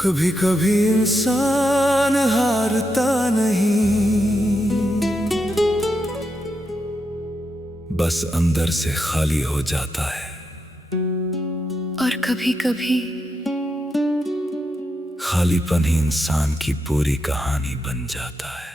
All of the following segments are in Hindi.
कभी कभी इंसान हारता नहीं, बस अंदर से खाली हो जाता है। और कभी कभी खालीपन ही इंसान की पूरी कहानी बन जाता है।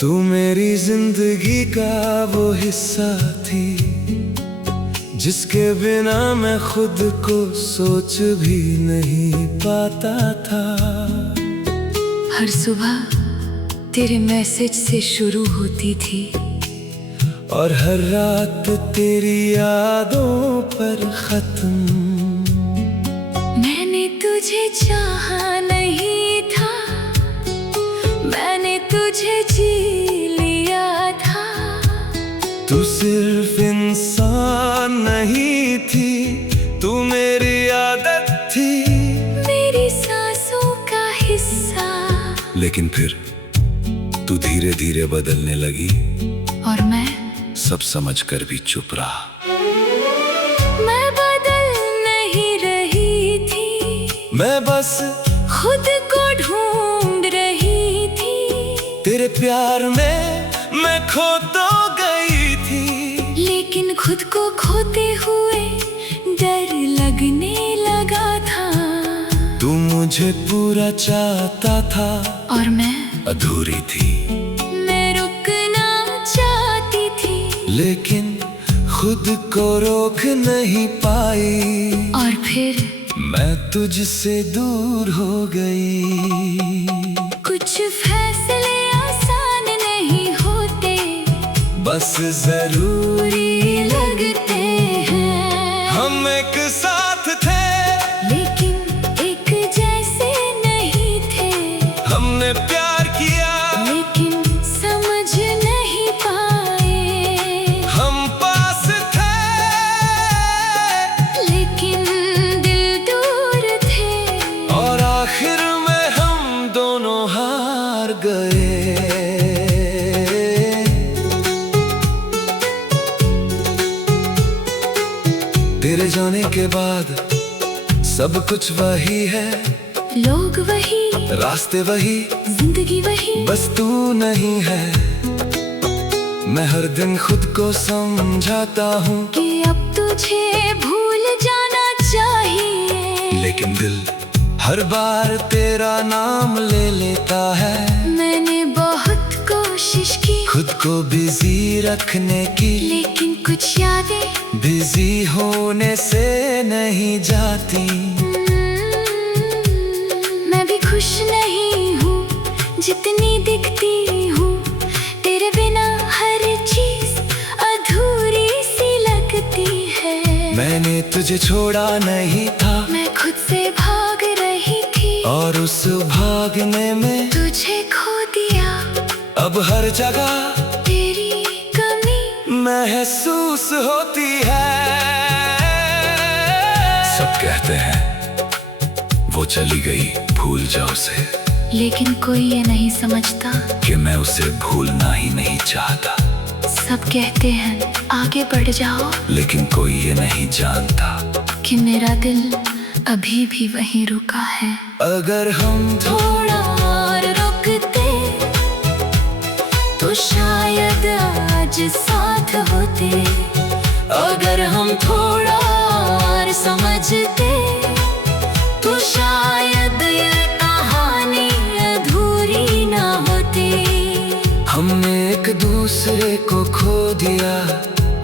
तू मेरी जिंदगी का वो हिस्सा थी, जिसके बिना मैं खुद को सोच भी नहीं पाता था। हर सुबह तेरे मैसेज से शुरू होती थी, और हर रात तेरी यादों पर खत्म। मैंने तुझे चाहा नहीं था, मैंने तुझे जी लिया था। तू सिर्फ इंसान नहीं थी, तू मेरी आदत थी, मेरी सांसों का हिस्सा। लेकिन फिर तू धीरे धीरे बदलने लगी, और मैं सब समझकर भी चुप रहा। मैं बदल नहीं रही थी, मैं बस खुद को ढूंढ रही थी। तेरे प्यार में मैं खो तो गई थी, लेकिन खुद को खोते हुए डर लगने लगा था। तू मुझे पूरा चाहता था, और मैं अधूरी थी। मैं रुकना चाहती थी, लेकिन खुद को रोक नहीं पाई। और फिर मैं तुझसे दूर हो गई। कुछ फैसले आसान नहीं होते, बस जरूरी लगते हैं। हम एक साथ थे, लेकिन एक जैसे नहीं थे। हमने प्यार किया, लेकिन समझ नहीं पाए। हम पास थे, लेकिन दिल दूर थे। और आखिर में हम दोनों हार गए। तेरे जाने के बाद सब कुछ वही है, लोग वही, रास्ते वही, जिंदगी वही। बस तू नहीं है। मैं हर दिन खुद को समझाता हूँ कि अब तुझे भूल जाना चाहिए, लेकिन दिल हर बार तेरा नाम ले लेता है। मैंने बहुत कोशिश की खुद को बिजी रखने की, लेकिन कुछ यादें बिजी होने से नहीं जाती। मैं भी खुश नहीं हूँ जितनी दिखती हूँ। तेरे बिना हर चीज अधूरी सी लगती है। मैंने तुझे छोड़ा नहीं था, मैं खुद से भाग रही थी, और उस भागने में तुझे खो दिया। अब हर जगह तेरी कमी महसूस होती है। सब कहते हैं वो चली गई, भूल जाओ उसे, लेकिन कोई ये नहीं समझता कि मैं उसे भूलना ही नहीं चाहता। सब कहते हैं आगे बढ़ जाओ, लेकिन कोई ये नहीं जानता कि मेरा दिल अभी भी वहीं रुका है। अगर हम थोड़ा और रुकते तो शायद आज साथ होते। अगर हम थोड़ा और समझते तो शायद ये कहानी अधूरी ना होती। हमने एक दूसरे को खो दिया,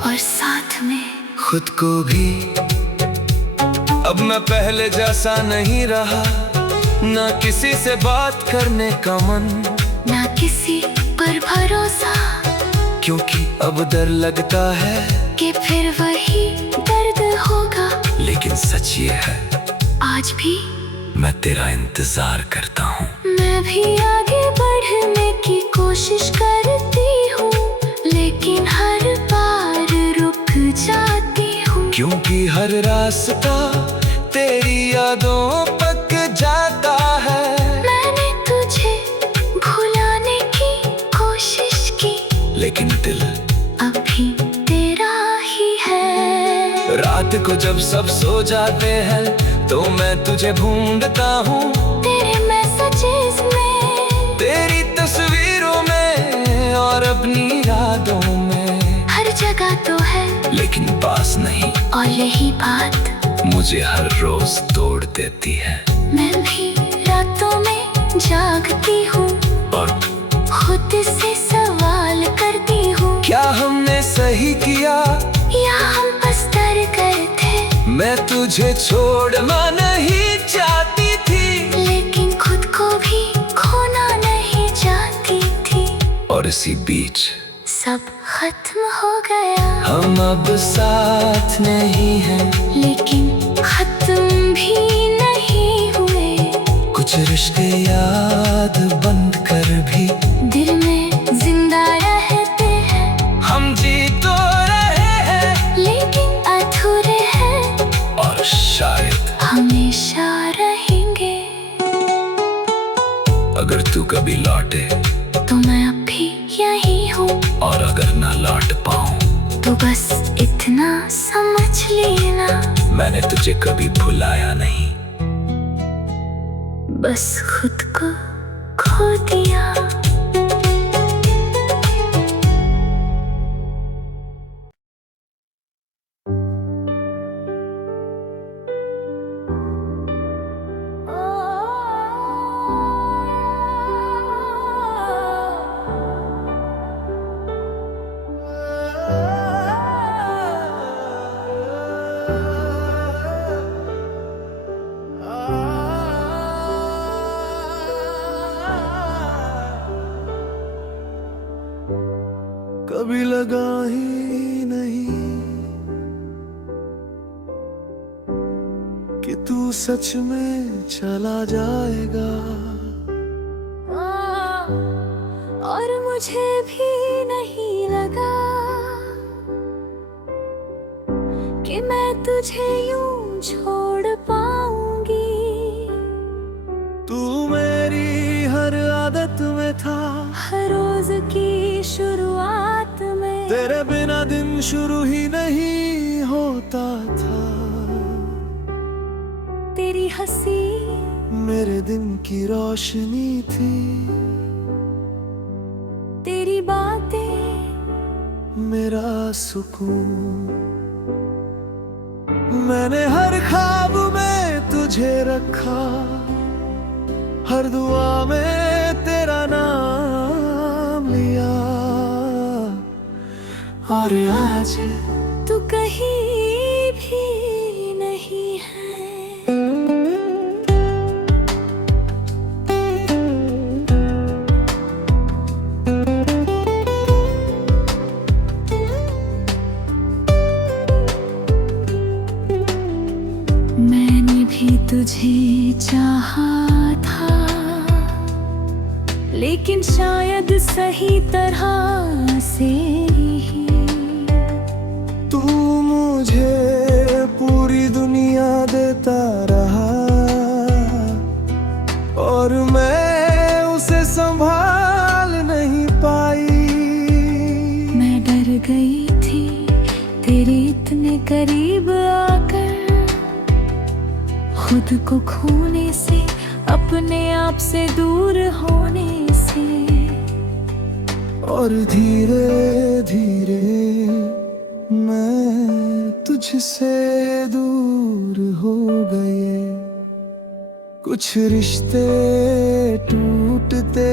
और साथ में खुद को भी। अब मैं पहले जैसा नहीं रहा, ना किसी से बात करने का मन, ना किसी पर भरोसा। क्योंकि अब डर लगता है कि फिर वही दर्द होगा। लेकिन सच ये है, आज भी मैं तेरा इंतजार करता हूँ। मैं भी आगे बढ़ने की कोशिश करती हूँ, लेकिन हर बार रुक जाती हूँ। क्योंकि हर रास्ता तेरी यादों पक जाता है। मैंने को जब सब सो जाते हैं तो मैं तुझे ढूंढता हूँ, तेरे मैसेजेस में, तेरी तस्वीरों में और अपनी यादों में। हर जगह तो है लेकिन पास नहीं, और यही बात मुझे हर रोज तोड़ देती है। मैं भी रातों में जागती हूँ और खुद से सवाल करती हूँ, क्या हमने सही किया या हम बस डर गए थे। मैं तुझे छोड़ना नहीं चाहती थी, लेकिन खुद को भी खोना नहीं चाहती थी। और इसी बीच सब खत्म हो गया, हम अब साथ नहीं हैं, लेकिन खत्म भी नहीं हुए। कुछ रिश्ते याद बंद कर भी दिल में जिंदा रहते हैं, हम जी तो रहे हैं, लेकिन अधूरे हैं, और शायद हमेशा रहेंगे। अगर तू कभी लौटे तो मैं अब भी यही हूँ, और अगर ना लौट पाऊं तो बस इतना समझ लेना, मैंने तुझे कभी भुलाया नहीं, बस खुद को खो दिया। कभी लगा ही नहीं कि तू सच में चला जाएगा, और मुझे भी नहीं लगा कि मैं तुझे यूं छोड़ पाऊंगी। तू मेरी हर आदत में था, हर रोज की शुरुआत में, तेरे बिना दिन शुरू ही नहीं होता था। तेरी हंसी मेरे दिन की रोशनी थी, तेरी बातें मेरा सुकून। मैंने हर ख्वाब में तुझे रखा, हर दुआ में तेरा नाम लिया, और आज तू कहीं भी नहीं है। मैंने भी तुझे चाहा था, लेकिन शायद सही तरह से ही। तू मुझे पूरी दुनिया देता रहा, और मैं उसे संभाल नहीं पाई। मैं डर गई थी तेरे इतने करीब आकर, खुद को खोने से, अपने आप से दूर होने से। और धीरे धीरे मैं तुझसे दूर हो गए। कुछ रिश्ते टूटते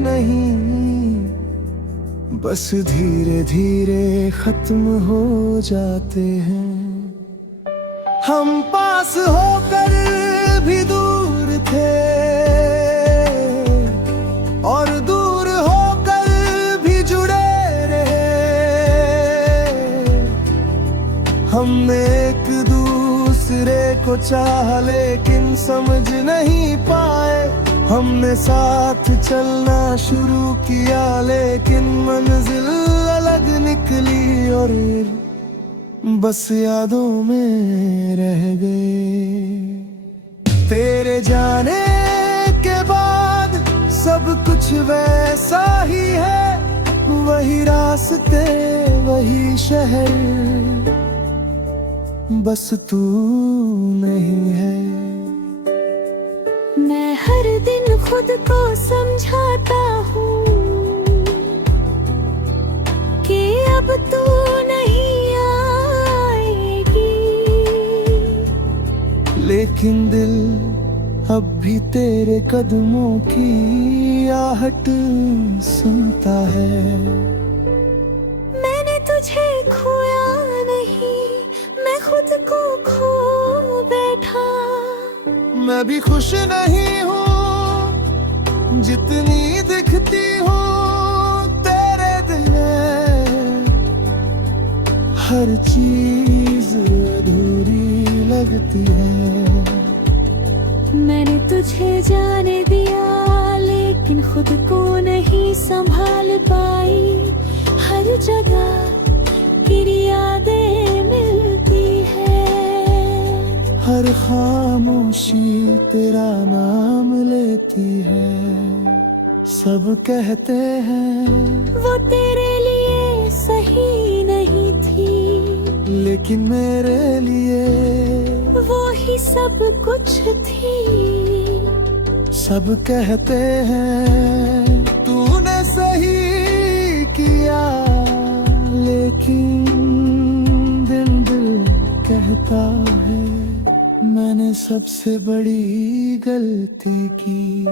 नहीं, बस धीरे धीरे खत्म हो जाते हैं। हम पास होकर भी दूर थे, और दूर होकर भी जुड़े रहे। हमने एक दूसरे को चाहा लेकिन समझ नहीं पाए। हमने साथ चलना शुरू किया लेकिन मंजिल अलग निकली, और बस यादों में रह गए। तेरे जाने के बाद सब कुछ वैसा ही है, वही रास्ते वही शहर, बस तू नहीं है। मैं हर दिन खुद को समझाता हूँ कि अब तू नहीं आएगी, लेकिन दिल अब भी तेरे कदमों की आहट सुनता है। मैंने तुझे खोया नहीं, मैं खुद को खो बैठा। मैं भी खुश नहीं हूँ जितनी दिखती हूँ तेरे दिल में। हर चीज अधूरी लगती है। मैंने तुझे जाने दिया लेकिन खुद को नहीं संभाल पाई। हर जगह तेरी यादें मिलती है। हर खामोशी तेरा नाम लेती है। सब कहते हैं वो तेरे लिए सही नहीं थी, लेकिन मेरे लिए वो ही सब कुछ थी। सब कहते हैं तूने सही किया, लेकिन दिल कहता है मैंने सबसे बड़ी गलती की।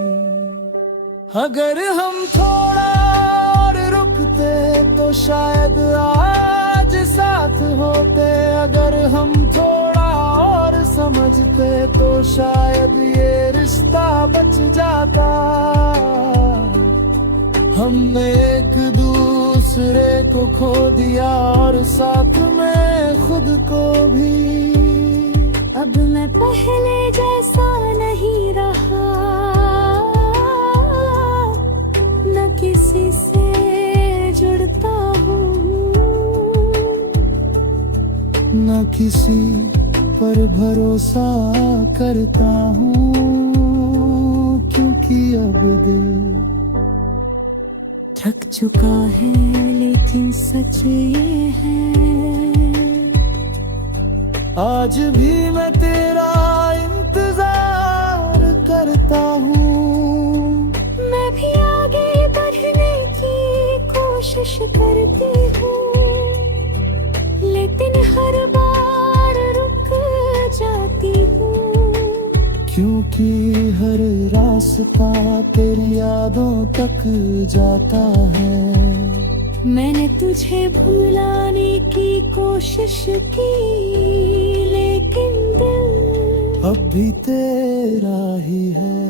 अगर हम थोड़ा और रुकते तो शायद आज साथ होते। अगर हम थोड़ा और समझते तो शायद ये रिश्ता बच जाता। हमने एक दूसरे को खो दिया और साथ में खुद को भी। अब मैं पहले जैसा नहीं रहा, न किसी से जुड़ता हूँ, न किसी पर भरोसा करता हूँ, क्योंकि अब दिल थक चुका है। लेकिन सच ये है, आज भी मैं तेरा इंतजार करता हूँ। मैं भी आगे बढ़ने की कोशिश करती हूँ, लेकिन हर बार रुक जाती हूँ। क्योंकि हर रास्ता तेरी यादों तक जाता है। मैंने तुझे भुलाने की कोशिश की, लेकिन दिल अब भी तेरा ही है।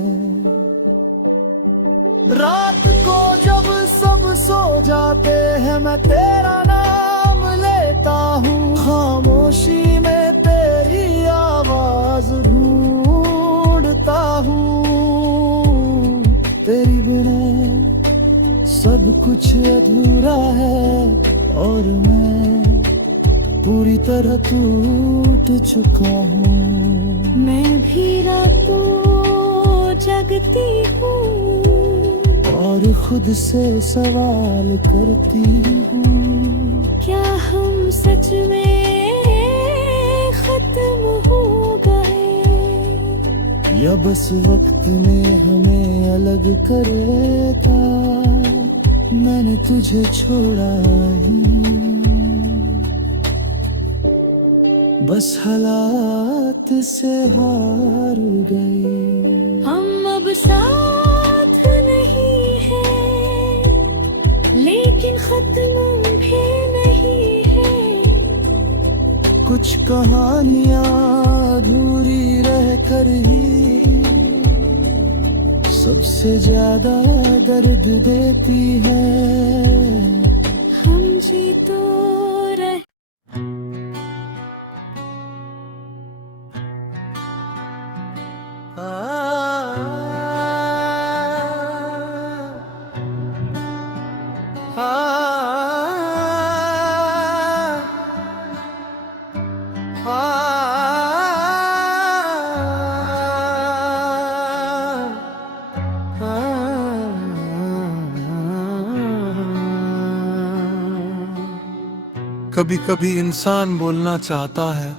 रात को जब सब सो जाते हैं मैं तेरा नाम लेता हूँ। खामोशी में तेरी आवाज ढूंढता हूँ। तेरी बिना सब कुछ अधूरा है और मैं पूरी तरह टूट चुका हूँ। मैं भी रातों जगती हूँ और खुद से सवाल करती हूँ, क्या हम सच में खत्म हो गए, या बस वक्त ने हमें अलग करेगा। मैंने तुझे छोड़ा ही, बस हालात से हार गई। हम अब साथ नहीं हैं, लेकिन खत्म भी नहीं है। कुछ कहानियां अधूरी रह कर ही सबसे ज्यादा दर्द देती है। हम जी तो रहे कभी कभी इंसान बोलना चाहता है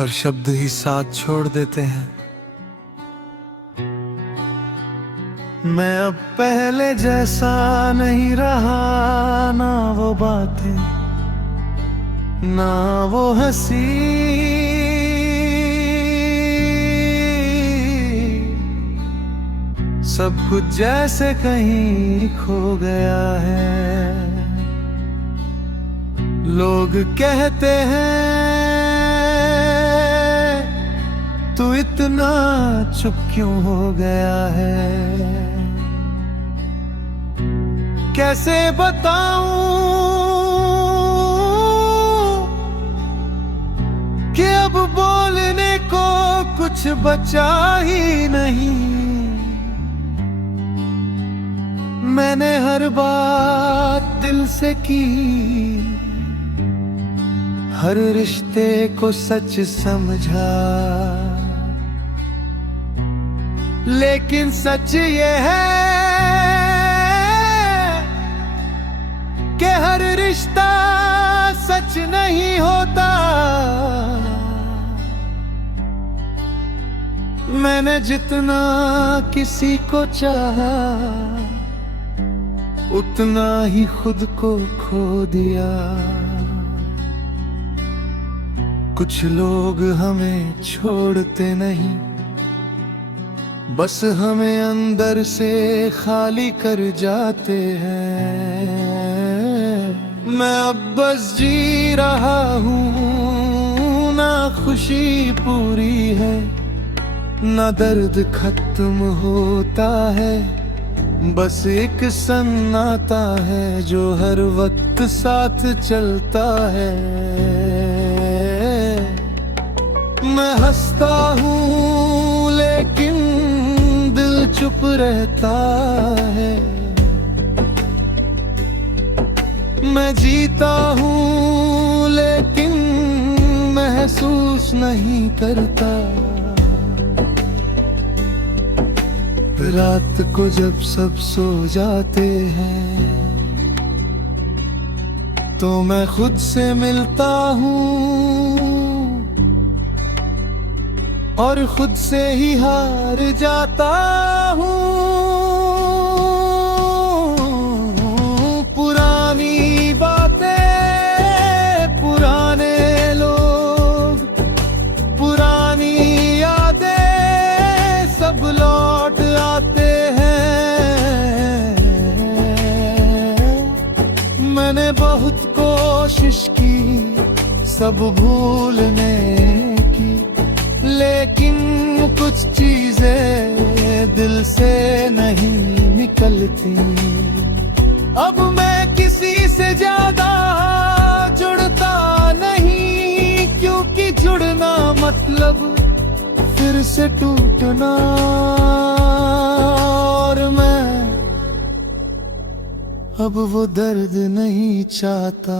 हर शब्द ही साथ छोड़ देते हैं। मैं अब पहले जैसा नहीं रहा, ना वो बातें ना वो हंसी, सब कुछ जैसे कहीं खो गया है। लोग कहते हैं तू इतना चुप क्यों हो गया है। कैसे बताऊं कि अब बोलने को कुछ बचा ही नहीं। मैंने हर बात दिल से की, हर रिश्ते को सच समझा, लेकिन सच ये है कि हर रिश्ता सच नहीं होता। मैंने जितना किसी को चाहा, उतना ही खुद को खो दिया। कुछ लोग हमें छोड़ते नहीं, बस हमें अंदर से खाली कर जाते हैं। मैं अब बस जी रहा हूँ, ना खुशी पूरी है ना दर्द खत्म होता है। बस एक सन्नाटा है जो हर वक्त साथ चलता है। मैं हंसता हूँ लेकिन दिल चुप रहता है। मैं जीता हूँ लेकिन महसूस नहीं करता। रात को जब सब सो जाते हैं तो मैं खुद से मिलता हूँ और खुद से ही हार जाता हूँ। पुरानी बातें, पुराने लोग, पुरानी यादें सब लौट आते हैं। मैंने बहुत कोशिश की सब भूलने की, लेकिन कुछ चीजें दिल से नहीं निकलती। अब मैं किसी से ज्यादा जुड़ता नहीं, क्योंकि जुड़ना मतलब फिर से टूटना। और मैं अब वो दर्द नहीं चाहता।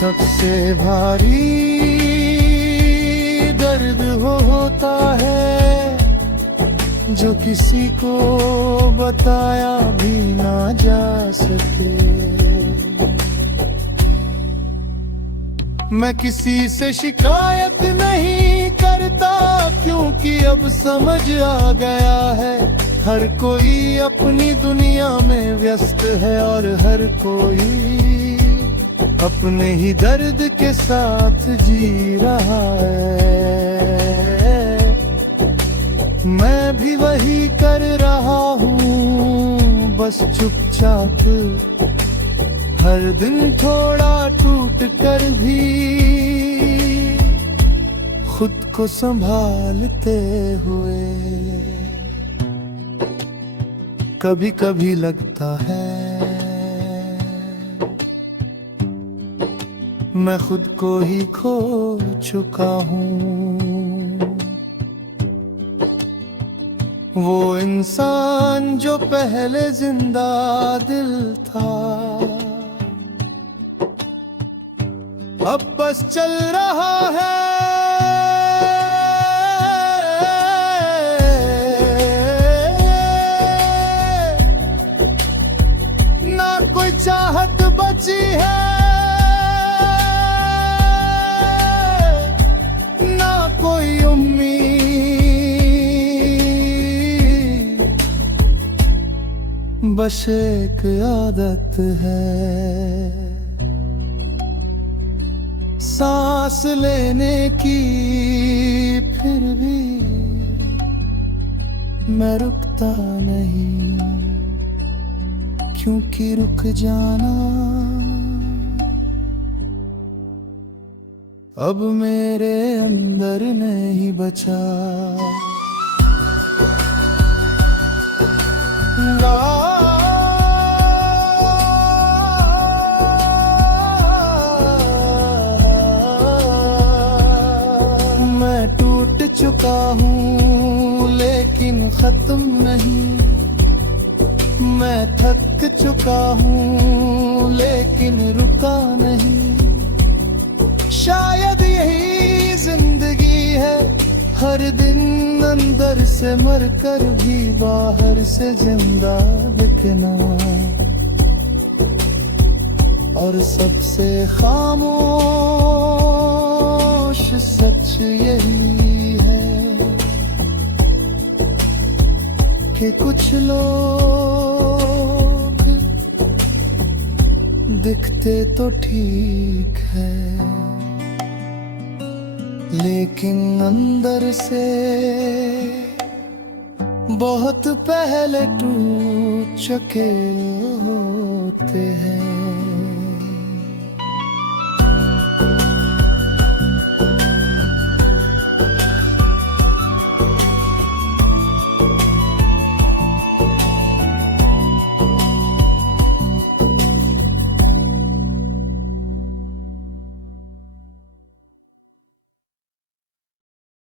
सबसे भारी दर्द वो होता है जो किसी को बताया भी ना जा सके। मैं किसी से शिकायत नहीं करता, क्योंकि अब समझ आ गया है हर कोई अपनी दुनिया में व्यस्त है और हर कोई अपने ही दर्द के साथ जी रहा है। मैं भी वही कर रहा हूँ, बस चुपचाप हर दिन थोड़ा टूट कर भी खुद को संभालते हुए। कभी कभी लगता है मैं खुद को ही खो चुका हूँ। वो इंसान जो पहले जिंदा दिल था, अब बस चल रहा है बस एक आदत है सांस लेने की, फिर भी मैं रुकता नहीं, क्योंकि रुक जाना अब मेरे अंदर नहीं बचा। मैं टूट चुका हूँ लेकिन खत्म नहीं, मैं थक चुका हूँ लेकिन रुका नहीं। शायद यही जिंदगी है, हर दिन अंदर से मरकर भी बाहर से जिंदा दिखना। और सबसे खामोश सच यही है कि कुछ लोग दिखते तो ठीक है, लेकिन अंदर से बहुत पहले टूट चुके होते हैं।